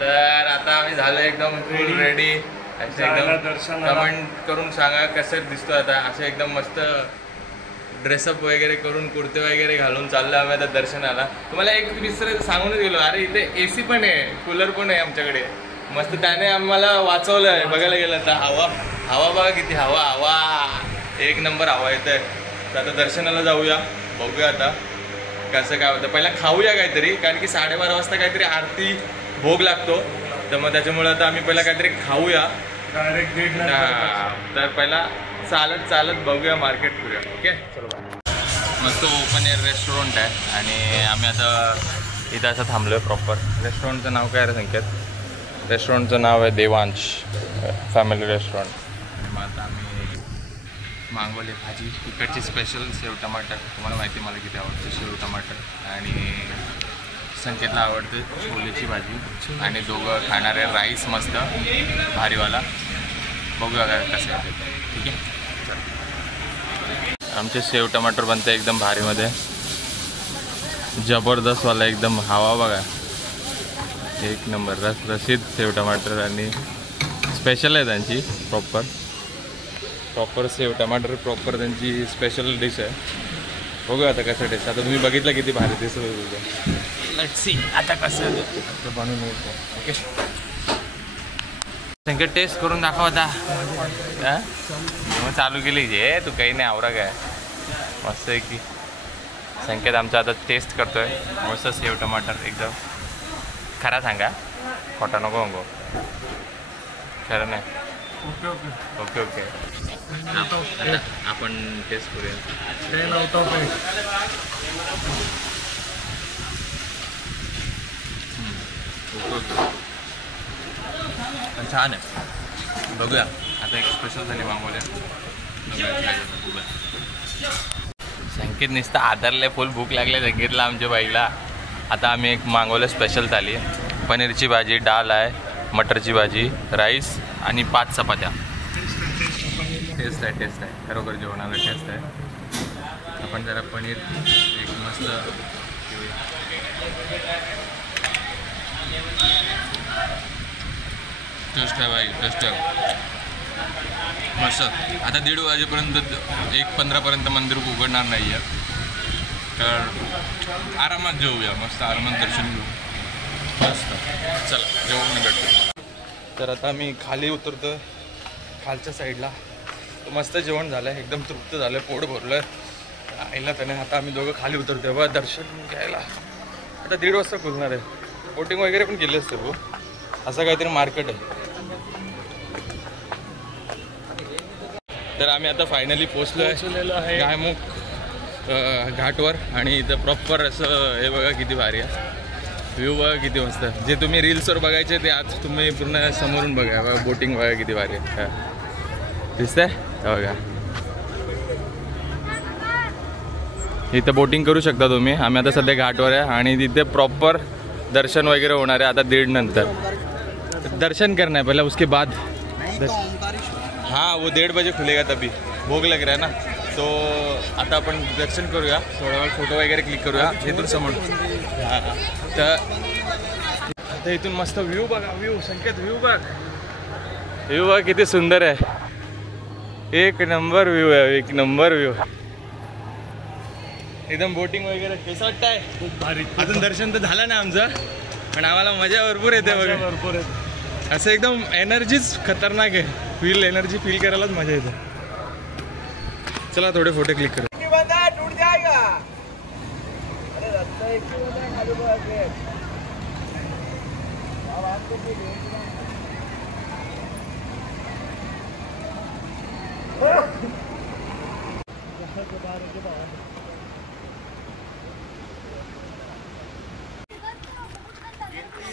तर आता आम्ही झालो एकदम फुल रेडी. एकदम कमेंट करून सांगा कसं दिसतो आता. असं एकदम मस्त ड्रेसअप वगैरे करून कुर्ते वगैरे घालून चाललो आम्ही आता दर्शनाला. तुम्हाला एक विसर सांगूनच गेलो, अरे इथे AC पण आहे, कूलर पण आहे आमच्याकडे मस्त. त्याने आम्हाला वाचवलं आहे. बघायला गेलं तर हवा बघा किती हवा एक नंबर हवा येते. तर आता दर्शनाला जाऊया, बघूया आता कसं काय होतं. पहिला खाऊया काहीतरी, कारण की 12:30 वाजता काहीतरी आरती भोग लागतो. तर मग त्याच्यामुळे आता आम्ही पहिला काहीतरी खाऊया डायरेक्ट. तर पहिला चालत बघूया, मार्केट फिरूया. ओके चलो. मस्त ओपन एअर रेस्टॉरंट आहे आणि आम्ही आता इथं असं थांबलो आहे प्रॉपर. रेस्टॉरंटचं नाव काय आहे संकेत? रेस्टॉरंटचं नाव आहे देवांश फॅमिली रेस्टॉरंट. मग आता आम्ही मागवली भाजी, इकडची स्पेशल सेव टमाटर. तुम्हाला माहिती मला किती आवडतं सेव टमाटर. आणि संकेतला आवडते छोलेची भाजी. आणि दोघं खाणारे राईस मस्त भारीवाला. बघूया काय कसं आहे. ठीक आहे. आमचे सेव टमाटर बनते एकदम भारीमध्ये, जबरदस्तवाला एकदम. हवा बघा एक नंबर, रसरशीत सेव टमाटर. आणि स्पेशल आहे त्यांची प्रॉपर सेव टमाटर प्रॉपर त्यांची स्पेशल डिश आहे. बघूया आता कसं टेस्ट. आता तुम्ही बघितलं किती भारी दिसत होतं. लेट्स सी आता कसं बनवून येतो. ओके संकेत टेस्ट करून दाखव आता. मग चालू केली जे तू काही नाही आवरा काय मस्त आहे की. संकेत आमचा आता टेस्ट करतोय मस्त सेव टमाटर एकदम. खरा सांगा, खोटा नको अंगो. खरं नाही. ओके आता आपण टेस्ट करूया. छान आहे. बघूया आता एक स्पेशल झाली मागवल्या. संकेत नुसतं आधारले फुल भूक लागले संकेतला आमच्या बाईला. आता आम्ही एक मागवलं स्पेशल थाली. पनीरची भाजी, डाळ आहे, मटरची भाजी, राईस आणि 5 चपात्या. टेस्ट आहे खरोखर जेवणाला टेस्ट आहे. आपण जरा पनीर एक मस्त घेऊया. टेस्ट आहे भाई, टेस्ट आहे मस्त. आता 1:30 वाजेपर्यंत 1:15 मंदिर उघडणार नाही आहे. तर आरामात जेऊया, मस्त आरामात दर्शन घेऊ. मस्त चला जेवून भेटतो. तर आता मी खाली उतरतो खालच्या साईडला. मस्त जेवण झालं आहे, एकदम तृप्त झालं, पोट भरलं आहे आईला त्याने. आता आम्ही दोघं खाली उतरतो बघा दर्शन घ्यायला. आता 1:30 वाजता खुलणार आहे. बोटिंग वगैरे पण केली असते भाऊ. असं काहीतरी मार्केट आहे. तर आम्ही आता फायनली पोचलेलो आहे गायमुख घाटवर. आणि इथं प्रॉपर असं हे बघा किती भारी आहे. व्ह्यू बघा किती मस्त. जे तुम्ही रील्सवर बघायचे ते आज तुम्ही पूर्ण समोरून बघा. बघा बोटिंग बघा किती भारी आहे. दिसतंय बघा. इथं बोटिंग करू शकता तुम्ही. आम्ही आता सध्या घाटवर आहे आणि तिथे प्रॉपर दर्शन वगैरे होणार आहे आता 1:30 नंतर. दर्शन करना है पहले, उसके बाद हाँ वो 1:30 बजे खुलेगा तभी. भोग लग रहा है ना. तो आता आपण दर्शन करूया, थोडा वेळ फोटो वगैरे क्लिक करूया इथून समोर. हां तर आता इथून मस्त व्ह्यू बघा. व्ह्यू संकेत व्ह्यू बघ किती सुंदर आहे. एक नंबर व्ह्यू आहे, एक नंबर व्ह्यू. एकदम बोटिंग वगैरे कसं वाटतं आहे? खूप भारी. अजून दर्शन तर झालं नाही आमचं, पण आम्हाला मजा भरपूर येते बघा. असं एकदम एनर्जीच खतरनाक आहे. एनर्जी फील करायलाच मजा येते. चला थोडे फोटो क्लिक करू.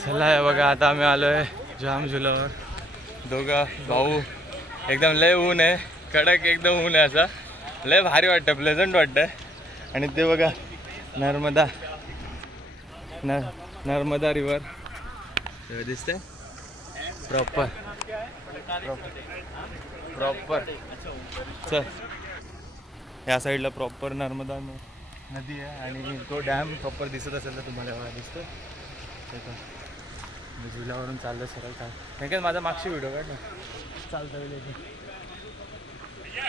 चला बघा आता आम्ही आलोय जाम झुलावर. दोघं भाऊ एकदम लय ऊन आहे, कडक एकदम ऊन आहे. असा लय भारी वाटतं, प्लेझंट वाटतं. आणि ते बघा नर्मदा रिव्हर दिसतंय प्रॉपर. चल या साईडला प्रॉपर नर्मदा नदी आहे. आणि तो डॅम प्रॉपर दिसत असेल तर तुम्हाला दिसतोय. झुल्यावरून चाललं सरळ नाही का माझा मागची व्हिडिओ काढ ना चालता वेळ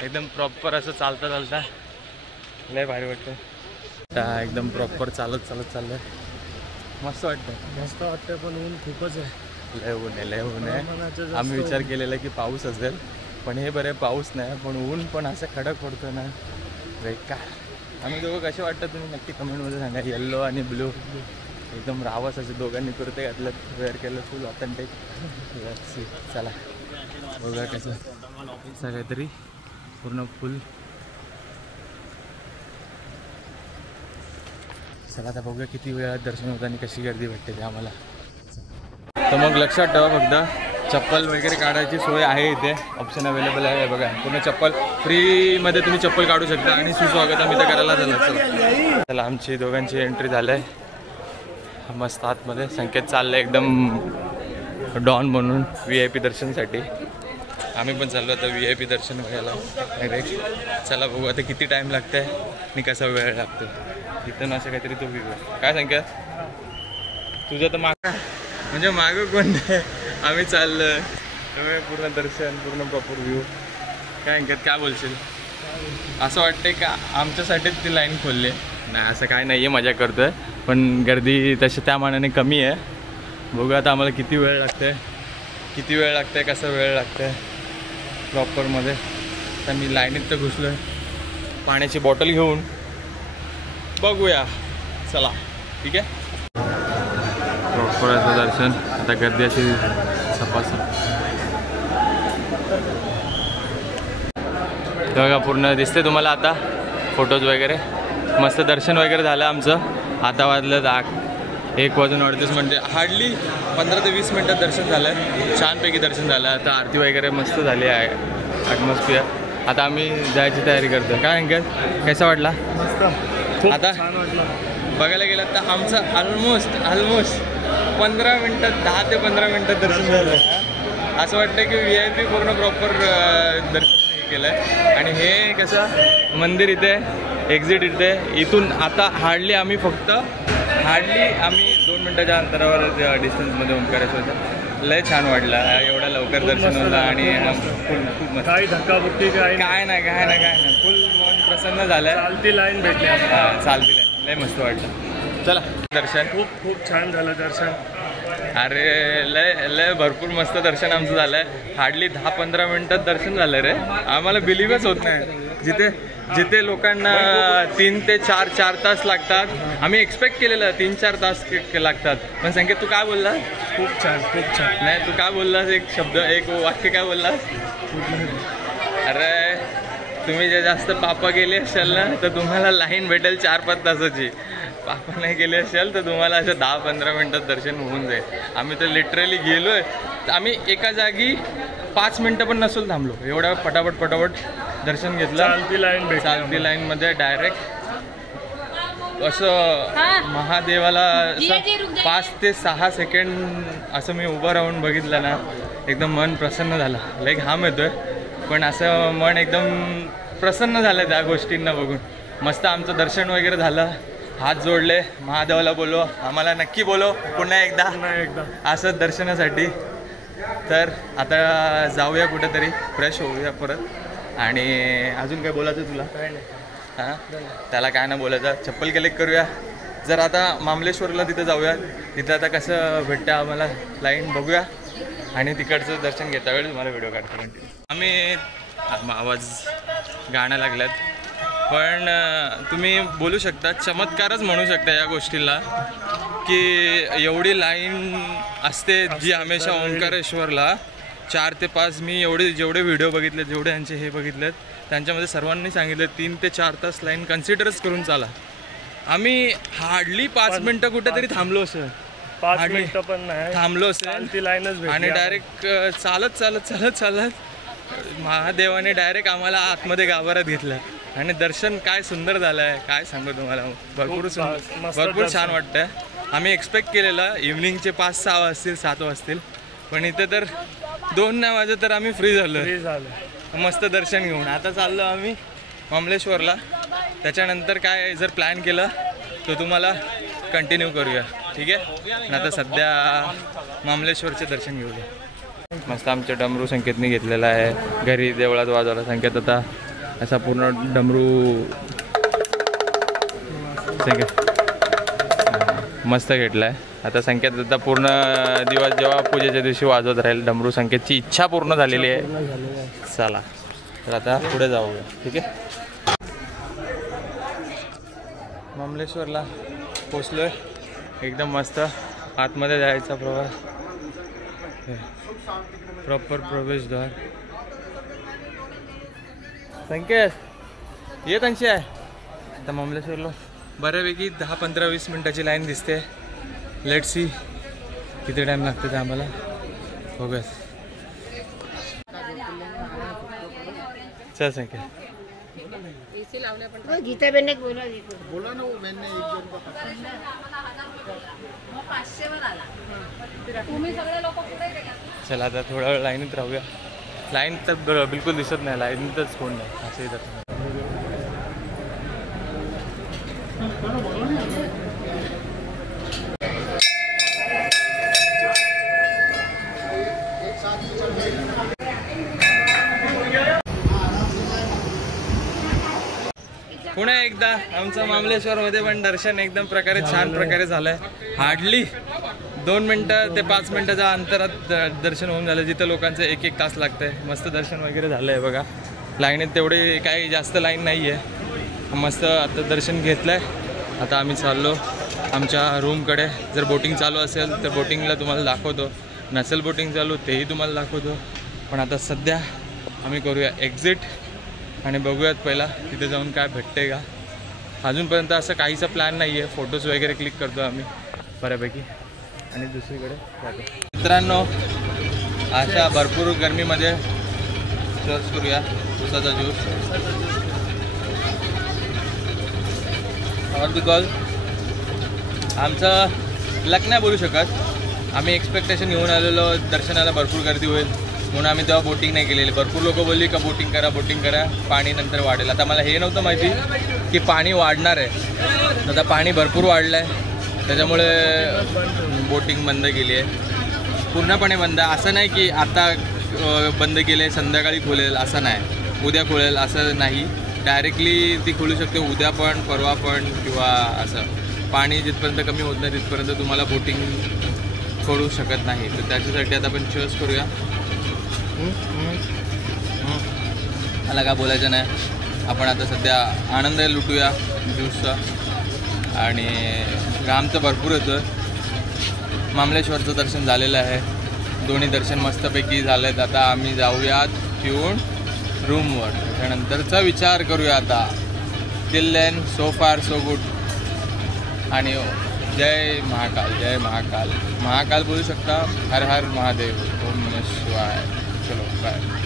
एकदम प्रॉपर असं चालता चालता लय भारी वाटतं एकदम प्रॉपर चालत चाललंय मस्त वाटतं पण ऊन खूपच आहे लय ऊन आहे आम्ही विचार केलेला की पाऊस असेल पण हे बरं पाऊस नाही पण ऊन पण असं खडक पडतो ना बेकार आम्ही दोघं कसे वाटतं तुम्ही नक्की कमेंटमध्ये सांगा येल्लो आणि ब्लू एकदम रावस असे दोघांनी कुर्ते घातलं वेअर केलं फुल ऑथेंटिक चला बघा कसं असं काहीतरी पूर्ण फुल चला आता बघूया किती वेळात दर्शन होतं आणि कशी गर्दी भेटते ते आम्हाला तर मग लक्षात ठेवा फक्त चप्पल वगैरे काढायची सोय आहे इथे ऑप्शन अवेलेबल आहे बघा पूर्ण चप्पल फ्रीमध्ये तुम्ही चप्पल काढू शकता आणि सुस्वागत आम्ही तर करायला झालं चला आमची दोघांची एंट्री झालं आहे मस्त आतमध्ये संकेत चाललं एकदम डॉन म्हणून VIP दर्शनसाठी आम्ही पण चाललो आता VIP दर्शन घ्यायला डायरेक्ट चला बघू आता किती टाईम लागतं आहे आणि कसा वेळ लागतो इथं असं काहीतरी तो व्ह्यू काय संकेत तुझं तर मागं म्हणजे मागं कोण नाही आम्ही चाललं पूर्ण दर्शन पूर्ण प्रॉपर व्ह्यू काय संकेत काय बोलशील असं वाटतंय का आमच्यासाठीच ती लाईन खोलली नाही असं काय नाही आहे मजा करतो आहे पण गर्दी तशी त्या मानाने कमी आहे बघू आता आम्हाला किती वेळ लागतं कसा वेळ लागतं आहे प्रॉपरमध्ये तर मी लाईनीत तर घुसलो आहे पाण्याची बॉटल घेऊन बघूया चला ठीक आहे प्रॉपर असं दर्शन आता गर्दी अशी सपासप बघा पूर्ण दिसते तुम्हाला आता फोटोज वगैरे मस्त दर्शन वगैरे झालं आमचं आता वाजलं 1:38 म्हणजे हार्डली 15 ते 20 मिनटात दर्शन झालं आहे छानपैकी दर्शन झालं आता आरती वगैरे मस्त झाली आहे ॲटमॉस्फिअर आता आम्ही जायची तयारी करतो काय अंकल कसा वाटला मस्त आता बघायला गेलं तर आमचं ऑलमोस्ट 15 मिनटात 10 ते 15 मिनटात दर्शन झालं असं वाटतं की VIP पूर्ण प्रॉपर दर्शन केलं आहे आणि हे कसं मंदिर इथे एक्झिट इथे इथून आता हार्डली आम्ही 2 मिनटाच्या अंतरावर डिस्टन्समध्ये ओंकारेश्वर होतं लय छान वाटलं एवढा लवकर दर्शन होतं आणि खूप मस्त काही धक्काबुक्की काय नाही फुल मन प्रसन्न झालं चालती लाईन भेटली चालती लाईन लय मस्त वाटलं चला दर्शन खूप छान झालं दर्शन अरे लय भरपूर मस्त दर्शन आमचं झालं आहे हार्डली 10-15 मिनटात दर्शन झालं रे आम्हाला बिलीव्हच होत नाही जिथे लोकांना 3 ते 4 तास लागतात आम्ही एक्सपेक्ट केलेलं 3-4 तास लागतात पण संकेत तू काय बोललास खूप छान नाही तू काय बोललास एक वाक्य काय बोललास अरे तुम्ही जे जास्त पापा गेले असाल ना तर तुम्हाला लाईन भेटेल 4-5 तासाची पापा नाही गेले असेल तर तुम्हाला असं 10-15 मिनटात दर्शन होऊन जाईल आम्ही तर लिटरली गेलो आहे आम्ही एका जागी 5 मिनटं पण नसून थांबलो एवढ्या पटापट दर्शन घेतलं चालती लाईनमध्ये डायरेक्ट असं महादेवाला असं 5 ते 6 सेकंड असं मी उभं राहून बघितलं ना एकदम मन प्रसन्न झालं लय घाम येतोय पण असं मन एकदम प्रसन्न झालं त्या गोष्टींना बघून मस्त आमचं दर्शन वगैरे झालं हात जोडले महादेवाला बोलव आम्हाला नक्की बोलव पुन्हा एकदा असं दर्शनासाठी तर आता जाऊया कुठेतरी फ्रेश होऊया परत आणि अजून काय बोलायचं तुला काय नाही हां त्याला काय नाही बोलायचं चप्पल कलेक्ट करूया जर आता मामलेश्वरला तिथं जाऊया तिथं आता कसं भेटतं आम्हाला लाईन बघूया आणि तिकडचं दर्शन घेता वेळ तुम्हाला व्हिडिओ काढतो कंटिन्यू आम्ही आवाज गाणं लागल्यात पण तुम्ही बोलू शकता चमत्कारच म्हणू शकता या गोष्टीला की एवढी लाईन असते जी हमेशा ओंकारेश्वरला 4 ते 5 मी जेवढे व्हिडिओ बघितले जेवढे यांचे हे बघितलेत त्यांच्यामध्ये सर्वांनी सांगितलं 3 ते 4 तास लाईन कन्सिडरच करून चाला आम्ही हार्डली 5 मिनटं कुठेतरी थांबलो असेल 5 मिनटं पण नाही थांबलो असेल ती लाईनच आणि डायरेक्ट चालत महादेवाने डायरेक्ट आम्हाला आतमध्ये गाभाऱ्यात घेतलं आणि दर्शन काय सुंदर झालं आहे काय सांगू तुम्हाला भरपूर छान वाटतं आम्ही एक्सपेक्ट केलेलं इव्हनिंगचे 5-6 वाजतील 7 वाजतील पण इथे तर 2 नाही वाजे तर आम्ही फ्री झालो मस्त दर्शन घेऊन आता चाललो आम्ही मामलेश्वरला त्याच्यानंतर काय जर प्लॅन केलं तर तुम्हाला कंटिन्यू करूया ठीक आहे. आणि आता सध्या मामलेश्वरचे दर्शन घेऊया. मस्त आमच्या डमरू संकेतने घेतलेला आहे. घरी देवळात वाजवला संकेत. आता असा पूर्ण डमरू संकेत मस्त घेतला आहे. आता संकेत आता पूर्ण दिवस जेव्हा पूजेच्या दिवशी वाजवत राहील डमरू. संकेतची इच्छा पूर्ण झालेली आहे. चला तर आता पुढे जाऊया. ठीक आहे. मामलेश्वरला पोचलोय. एकदम मस्त आतमध्ये जायचा प्रवास. प्रॉपर प्रवेशद्वार. संकेत येत अंशी आहे. आता मामलेश्वरला बऱ्यापैकी 10-15-20 मिनटाची लाईन दिसते. लेट्स सी किती टाईम लागते ते आम्हाला बघूया. चल संकेत. गीता बेन बोला ना वो मैंने चला आता थोडा वेळ लाईनीत राहूया. लाईन तर बिलकुल दिसत नाही. लाईनीतच कोण नाही असं येतात. पुन्हा एकदा आमचं मामलेश्वरमध्ये पण दर्शन एकदम प्रकारे छान प्रकारे झालं आहे. हार्डली 2 मिनटं ते 5 मिनटाच्या अंतरात दर्शन होऊन झालं. जिथं लोकांचं 1-1 तास लागतं आहे. मस्त दर्शन वगैरे झालं आहे बघा. लाईनीत तेवढी काही जास्त लाईन नाही आहे. मस्त आता दर्शन घेतलं आहे. आता आम्ही चाललो आमच्या रूमकडे. जर बोटिंग चालू असेल तर बोटिंगला तुम्हाला दाखवतो. नसेल बोटिंग चालू तेही तुम्हाला दाखवतो. पण आता सध्या आम्ही करूया एक्झिट आणि बघूयात पहिला तिथे जाऊन काय भेटते का. अजूनपर्यंत असं काहीचा प्लॅन नाही आहे. फोटोज वगैरे क्लिक करतो आम्ही बऱ्यापैकी आणि दुसरीकडे जातो. मित्रांनो अशा भरपूर गरमीमध्ये ज्यूस करूया. उसाचा ज्यूस. बिकॉज आमचं लक नाही बोलू शकत. आम्ही एक्सपेक्टेशन घेऊन आलेलो दर्शनाला भरपूर गर्दी होईल म्हणून आम्ही तेव्हा बोटिंग नाही केलेली. भरपूर लोक बोलली का बोटिंग करा पाणी नंतर वाढेल. आता मला हे नव्हतं माहिती की पाणी वाढणार आहे. आता पाणी भरपूर वाढलं आहे त्याच्यामुळे बोटिंग बंद केली आहे. पूर्णपणे बंद. असं नाही की आता बंद केले संध्याकाळी खोलेल असं नाही. उद्या खोलेल असं नाही. डायरेक्टली ती खोलू शकते उद्या पण परवा पण किंवा असं. पाणी जिथपर्यंत कमी होत नाही तिथपर्यंत तुम्हाला बोटिंग खोलू शकत नाही. तर त्याच्यासाठी आता आपण चूज करूया. मला काय बोलायचं नाही. आपण आता सध्या आनंद लुटूया ज्यूसचा. आणि घाम तर भरपूर येतो. मामलेश्वरचं दर्शन झालेलं आहे. दोन्ही दर्शन मस्तपैकी झाले आहेत. आता आम्ही जाऊयात पिऊन रूमवर. त्यानंतरचा विचार करूया आता. टिल देन सो फार सो गुड. आणि जय महाकाल. जय महाकाल. महाकाल बोलू शकता. हर हर महादेव. ओम नमः शिवाय. चलो बाय.